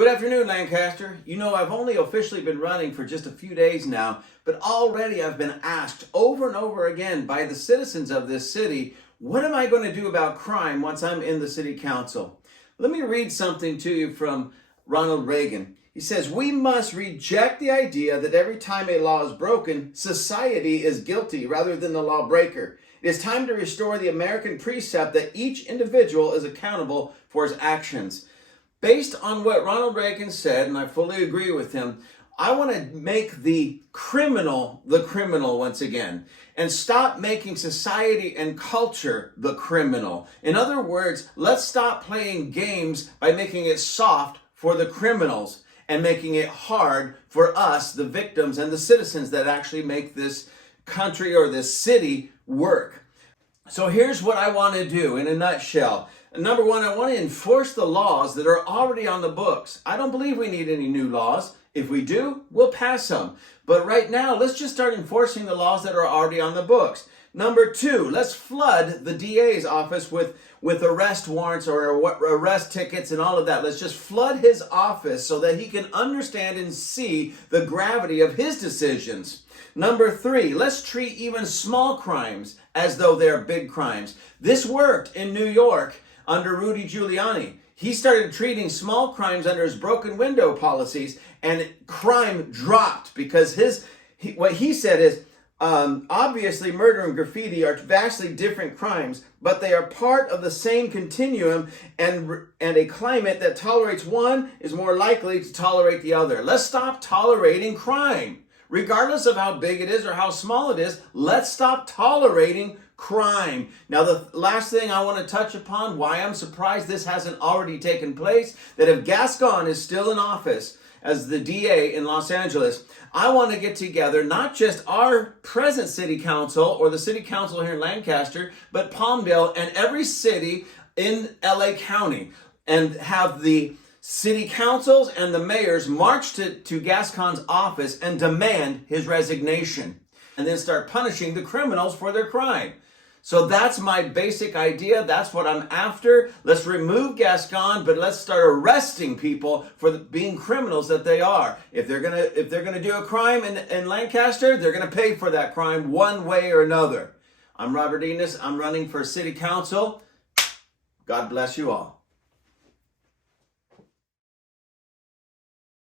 Good afternoon, Lancaster. You know, I've only officially been running for just a few days now, but already I've been asked over and over again by the citizens of this city, what am I going to do about crime once I'm in the city council? Let me read something to you from Ronald Reagan. He says, "We must reject the idea that every time a law is broken, society is guilty rather than the lawbreaker. It is time to restore the American precept that each individual is accountable for his actions." Based on what Ronald Reagan said, and I fully agree with him, I want to make the criminal once again, and stop making society and culture the criminal. In other words, let's stop playing games by making it soft for the criminals and making it hard for us, the victims and the citizens that actually make this country or this city work. So here's what I want to do in a nutshell. Number one, I want to enforce the laws that are already on the books. I don't believe we need any new laws. If we do, we'll pass them. But right now, let's just start enforcing the laws that are already on the books. Number two, let's flood the DA's office with arrest warrants or arrest tickets and all of that. Let's just flood his office so that he can understand and see the gravity of his decisions. Number three, let's treat even small crimes as though they're big crimes. This worked in New York under Rudy Giuliani. He started treating small crimes under his broken window policies, and crime dropped because what he said is, obviously murder and graffiti are vastly different crimes, but they are part of the same continuum, and a climate that tolerates one is more likely to tolerate the other. Let's stop tolerating crime. Regardless of how big it is or how small it is, let's stop tolerating crime. Now, the last thing I want to touch upon, why I'm surprised this hasn't already taken place, that if Gascon is still in office as the DA in Los Angeles, I want to get together not just our present city council or the city council here in Lancaster, but Palmdale and every city in LA County, and have the city councils and the mayors march to Gascon's office and demand his resignation, and then start punishing the criminals for their crime. So that's my basic idea. That's what I'm after. Let's remove Gascon, but let's start arresting people for being criminals that they are. If they're gonna do a crime in Lancaster, they're gonna pay for that crime one way or another. I'm Robert Enos. I'm running for city council. God bless you all.